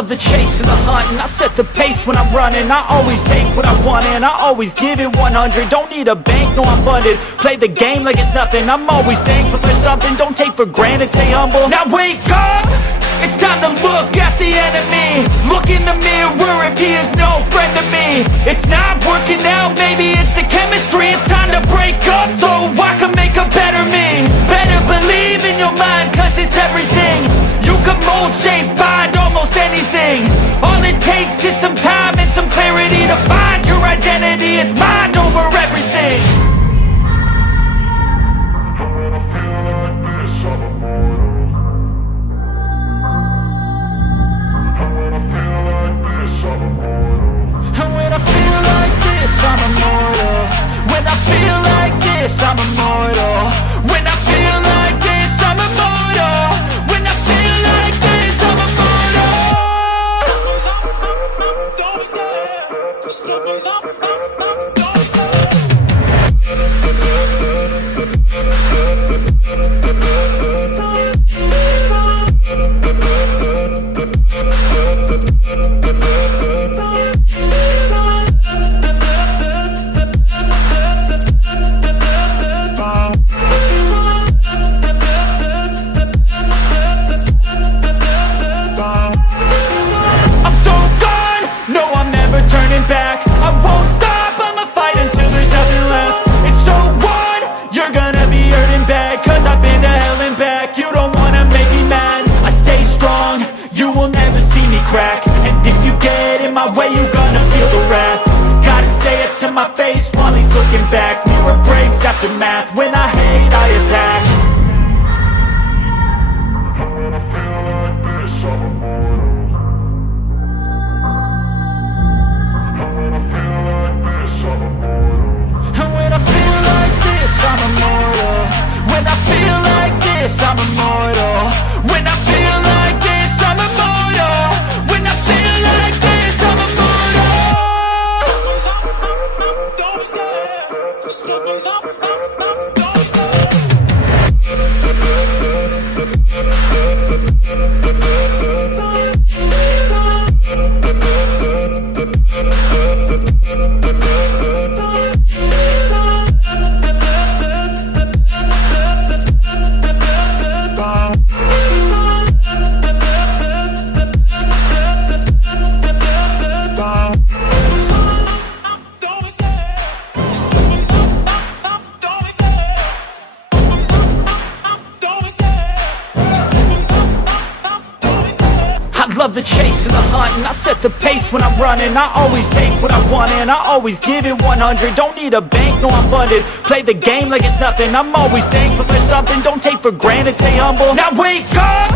love the chase and the hunt, and I set the pace when I'm running. I always take what I want and I always give it 100. Don't need a bank, no I'm funded. Play the game like it's nothing. I'm always thankful for something. Don't take for granted, stay humble. Now wake up! It's time to look at the enemy. Look in the mirror if he is no friend to me. It's not working out, maybe it's the chemistry. It's time to break up so I can make a better me. Better believe in your mind, cause it's everything. You can mold, shape, find almost anything. All it takes is some time and some clarity to find your identity. It's mind over everything. I'm immortal. When I feel like this, I'm immortal. When I feel like this, I'm immortal. When I feel like this, I'm immortal. Don't stop, just look up, don't stop. Back. I won't stop, I'ma fight until there's nothing left. It's so what? You're gonna be hurting bad, cause I've been to hell and back. You don't wanna make me mad, I stay strong. You will never see me crack. And if you get in my way, you're gonna feel the wrath. Gotta say it to my face while he's looking back. Mirror breaks after math, when I hate I attack. I'm immortal. When I feel like this, I'm immortal. When I feel like this, I'm immortal. When I feel like this, I'm immortal. Don't stop, just look up, don't stop. Love the chase and the hunt, and I set the pace when I'm running. I always take what I want and I always give it 100. Don't need a bank, no I'm funded. Play the game like it's nothing. I'm always thankful for something. Don't take for granted, stay humble. Now wake up!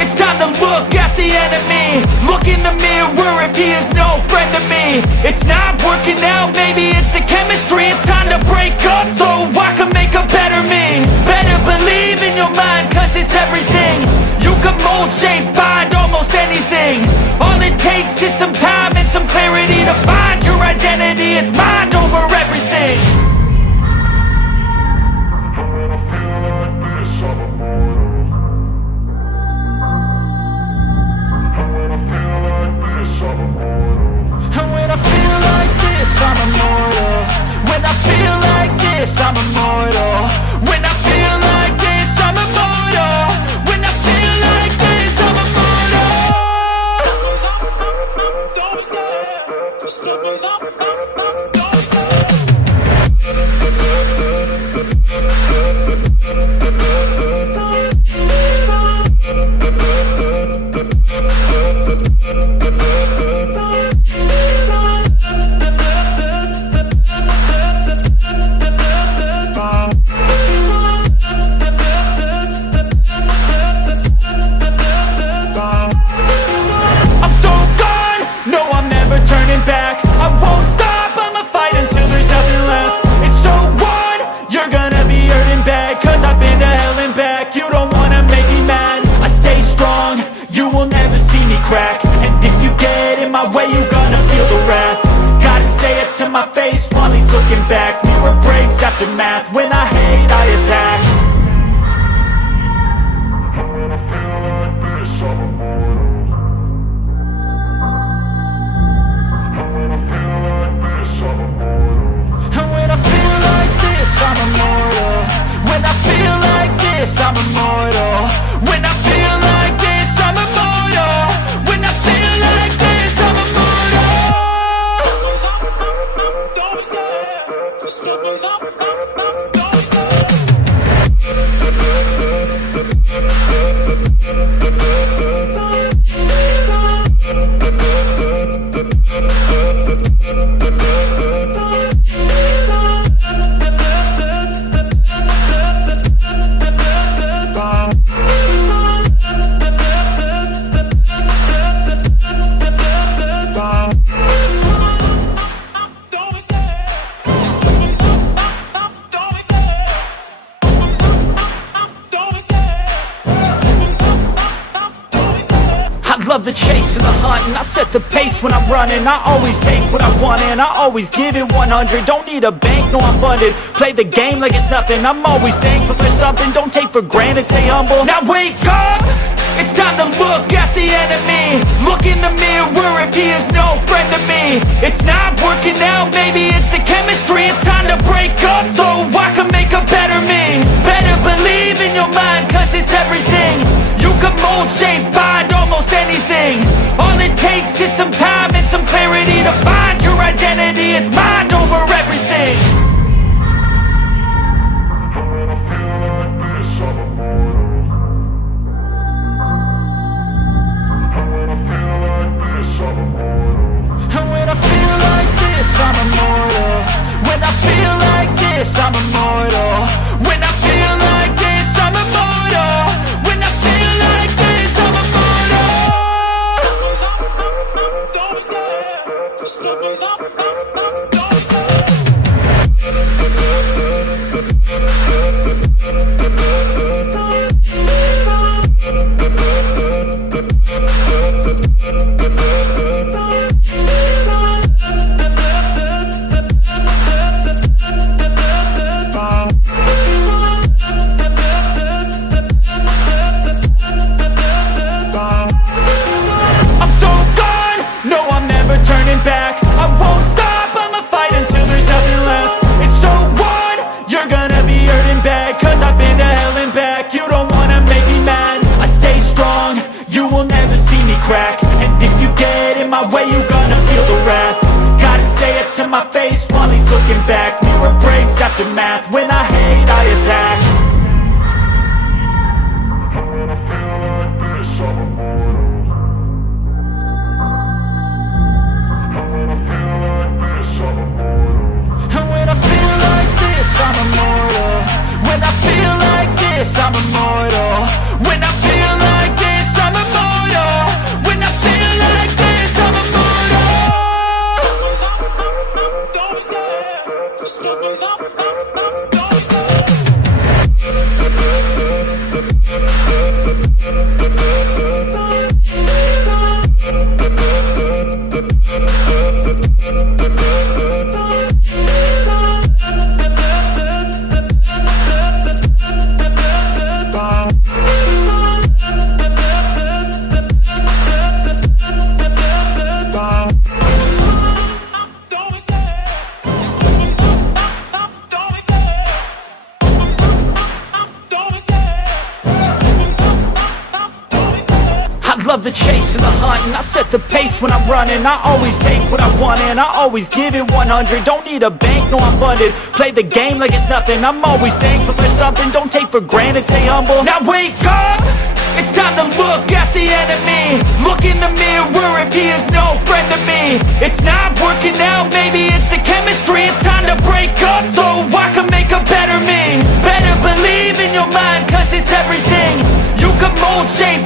It's time to look at the enemy. Look in the mirror if he is no friend to me. It's not working out, maybe it's the chemistry. It's time to break up so I can make a better me. Better believe in your mind, cause it's everything. You can mold, shape, find almost anything. All it takes is some time and some clarity to find your identity. It's mind over everything. And when I feel like this, I'm immortal. When I feel like this, I'm immortal. When I feel like this, I'm immortal. When I feel like this, I'm immortal. Don't stop, just look up, don't stop. Crack. And if you get in my way, you're gonna feel the wrath. Gotta say it to my face while he's looking back. Mirror breaks after math, when I hate I attack. love the chase and the hunt, and I set the pace when I'm running. I always take what I want and I always give it 100. Don't need a bank, no I'm funded. Play the game like it's nothing. I'm always thankful for something. Don't take for granted, stay humble. Now wake up! It's time to look at the enemy. Look in the mirror if he is no friend to me. It's not working out, maybe it's the chemistry. It's time to break up so I can make a better me. Better believe in your mind, cause it's everything. You can mold, shape, find almost anything. All it takes is some time and some clarity to find your identity. It's mind over everything. And when I feel like this, I'm immortal. When I feel like this, I'm immortal. When I feel like this, I'm immortal. When I feel like this, I'm immortal. Don't be scared. Just look up. Don't be back. I won't stop, I'ma fight until there's nothing left. It's so what? You're gonna be hurting bad, cause I've been to hell and back. You don't wanna make me mad, I stay strong. You will never see me crack. And if you get in my way, you're gonna feel the wrath. Gotta say it to my face while he's looking back. Mirror breaks after math, when I hate, I attack. I'm immortal. When I feel like this, I'm immortal. When I feel like this, I'm immortal. When I feel like this, I'm immortal. Don't be scared. Just look up. Don't be scared. Love the chase and the hunt, and I set the pace when I'm running. I always take what I want and I always give it 100. Don't need a bank, no I'm funded. Play the game like it's nothing. I'm always thankful for something. Don't take for granted, stay humble. Now wake up! It's time to look at the enemy. Look in the mirror if he is no friend to me. It's not working out, maybe it's the chemistry. It's time to break up so I can make a better me. Better believe in your mind, cause it's everything. You can mold, shape,